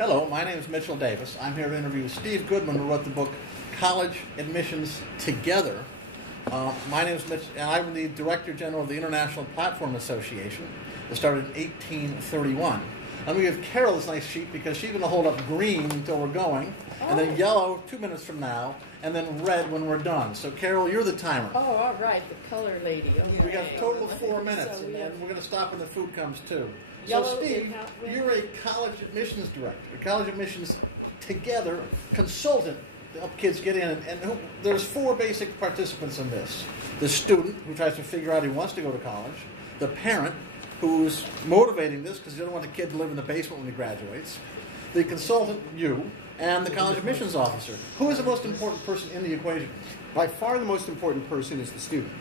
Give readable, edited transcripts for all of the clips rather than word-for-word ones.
Hello, my name is Mitchell Davis. I'm here to interview Steve Goodman, who wrote the book College Admissions Together. My name is Mitch, and I'm the Director General of the International Platform Association. It started in 1831. I'm going to give Carol this nice sheet because she's going to hold up green until we're going, and then yellow 2 minutes from now, and then red when we're done. So, Carol, you're the timer. Oh, all right, the color lady. Okay. We got a total of 4 minutes, and we're going to stop when the food comes, too. Yellow So, Steve, you're a college admissions director, a college admissions together consultant to help kids get in. And there's 4 basic participants in this. The student, who tries to figure out he wants to go to college. The parent, who's motivating this because you don't want the kid to live in the basement when he graduates. The consultant, you, and the college admissions officer. Who is the most important person in the equation? By far the most important person is the student.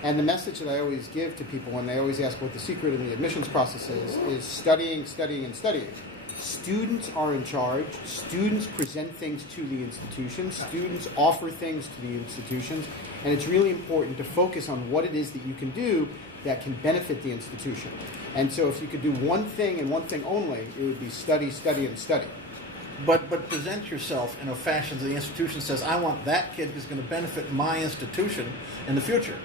And the message that I always give to people when they always ask what the secret in the admissions process is studying, studying, and studying. Students are in charge. Students present things to the institutions. Students offer things to the institutions. And it's really important to focus on what it is that you can do that can benefit the institution. And so if you could do one thing and one thing only, it would be study, study, and study. But present yourself in a fashion that the institution says, I want that kid who's going to benefit my institution in the future.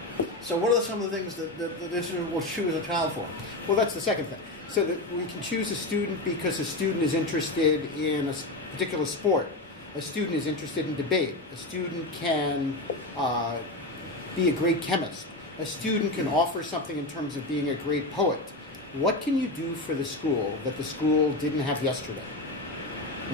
So what are some of the things that the institution will choose a child for? Well, that's the second thing. So that we can choose a student because a student is interested in a particular sport. A student is interested in debate. A student can be a great chemist. A student can offer something in terms of being a great poet. What can you do for the school that the school didn't have yesterday?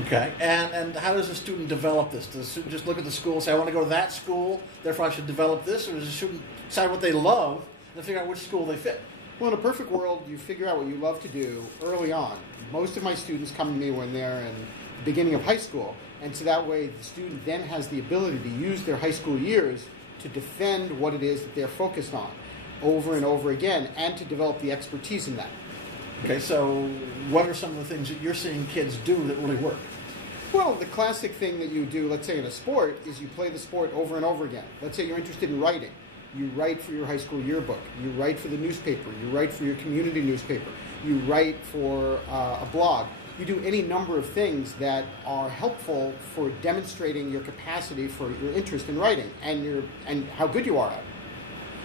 Okay, and how does a student develop this? Does the student just look at the school and say, I want to go to that school, therefore I should develop this? Or does the student decide what they love and figure out which school they fit? Well, in a perfect world, you figure out what you love to do early on. Most of my students come to me when they're in the beginning of high school, and so that way the student then has the ability to use their high school years to defend what it is that they're focused on over and over again, and to develop the expertise in that. Okay, so what are some of the things that you're seeing kids do that really work? Well, the classic thing that you do, let's say in a sport, is you play the sport over and over again. Let's say you're interested in writing. You write for your high school yearbook. You write for the newspaper. You write for your community newspaper. You write for a blog. You do any number of things that are helpful for demonstrating your capacity for your interest in writing and how good you are at it.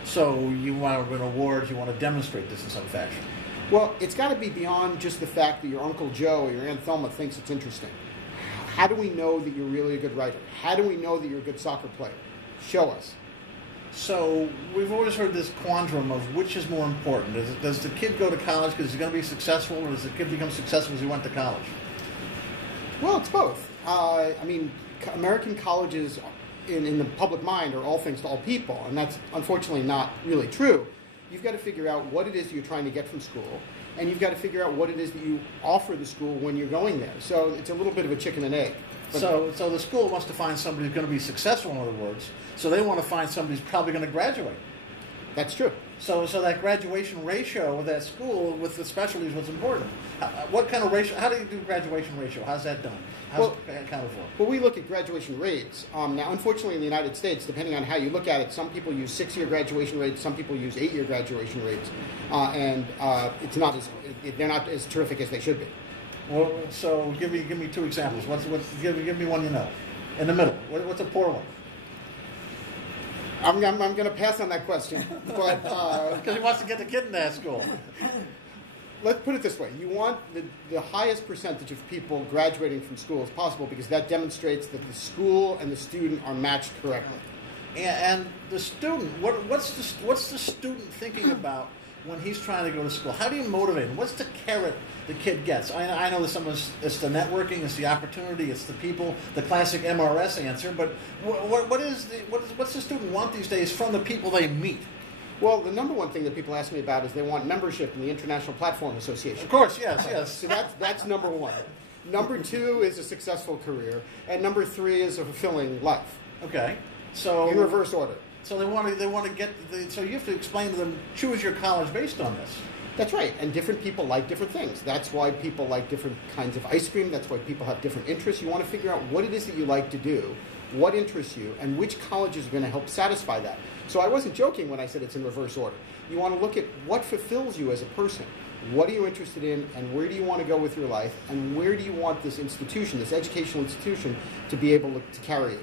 So you want to win awards, you want to demonstrate this in some fashion. Well, it's got to be beyond just the fact that your Uncle Joe or your Aunt Thelma thinks it's interesting. How do we know that you're really a good writer? How do we know that you're a good soccer player? Show us. So we've always heard this quandrum of which is more important. Does the kid go to college because he's going to be successful, or does the kid become successful because he went to college? Well, it's both. American colleges in the public mind are all things to all people, and that's unfortunately not really true. You've got to figure out what it is you're trying to get from school, and you've got to figure out what it is that you offer the school when you're going there. So it's a little bit of a chicken and egg. So the school wants to find somebody who's going to be successful, in other words, so they want to find somebody who's probably going to graduate. That's true. So that graduation ratio of that school with the specialties was important. What kind of ratio? How do you do graduation ratio? How's that done? How's it accounted for? Well, we look at graduation rates. Now, unfortunately, in the United States, depending on how you look at it, some people use 6-year graduation rates, some people use 8-year graduation rates, and they're not as terrific as they should be. Well, so give me 2 examples. Give me one you know. In the middle, what's a poor one? I'm going to pass on that question, but because he wants to get the kid in that school. Let's put it this way. You want the highest percentage of people graduating from school as possible, because that demonstrates that the school and the student are matched correctly. And the student, what's the student thinking about when he's trying to go to school? How do you motivate him? What's the carrot the kid gets? I know that it's the networking, it's the opportunity, it's the people, the classic MRS answer. But what's the student want these days from the people they meet? Well, the number one thing that people ask me about is they want membership in the International Platform Association. Of course, yes. So that's number one. Number 2 is a successful career, and number 3 is a fulfilling life. Okay, so in reverse order. So they want to get. So you have to explain to them, choose your college based on this. That's right, and different people like different things. That's why people like different kinds of ice cream. That's why people have different interests. You want to figure out what it is that you like to do, what interests you, and which colleges are going to help satisfy that. So I wasn't joking when I said it's in reverse order. You want to look at what fulfills you as a person. What are you interested in, and where do you want to go with your life, and where do you want this institution, this educational institution, to be able to carry you?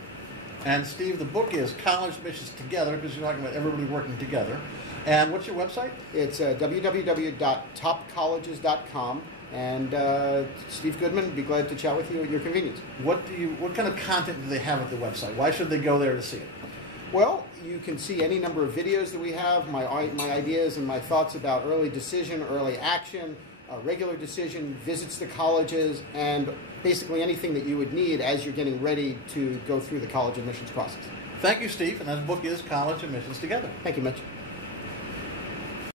And Steve, the book is College Admissions Together, because you're talking about everybody working together. And what's your website? It's www.topcolleges.com. And Steve Goodman would be glad to chat with you at your convenience. What kind of content do they have at the website? Why should they go there to see it? Well, you can see any number of videos that we have, my ideas and my thoughts about early decision, early action, regular decision, visits to colleges, and basically anything that you would need as you're getting ready to go through the college admissions process. Thank you, Steve. And that book is College Admissions Together. Thank you, Mitch.